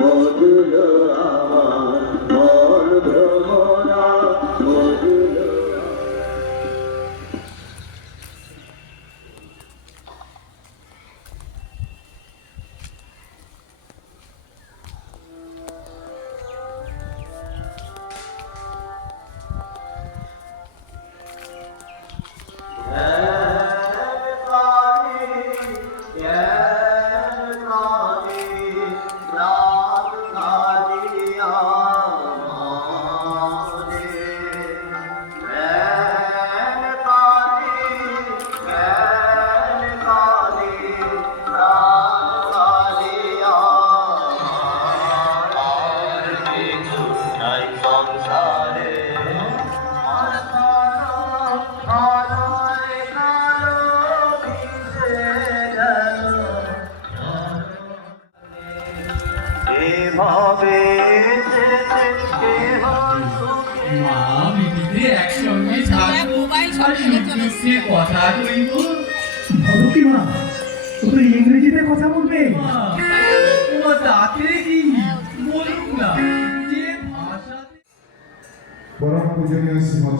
মধুর সংসারে। এভাবে একসঙ্গে কথা কইব বলো কি মা? ও তো ইংরেজিতে কথা বলবে। পূজনীয় শ্রীমৎ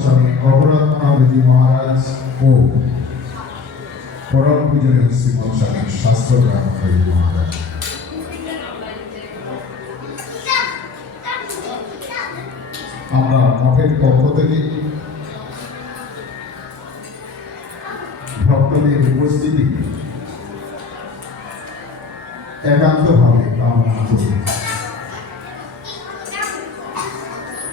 মহারাজ ও পরম পূজনীয় মহারাজ। আমরা মঠের পক্ষ থেকে ভক্তদের উপস্থিতি একান্তভাবে কামনা করি।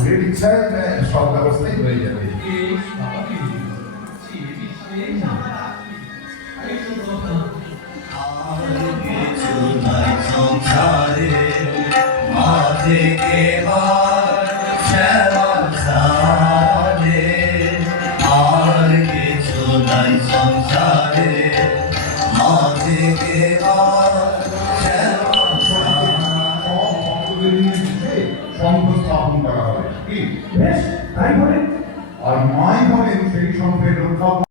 সে বিষয়ে আমার আছে এই তো কথা কিছু নাই সংসারে মাঝে কেবার শ্যামল সারে আর কিছু নাই সংসারে মাঝে কেবার করা হবে কি? বেশ তাই বলে? আর মাই বলেন সেই সঙ্গে রক্ষা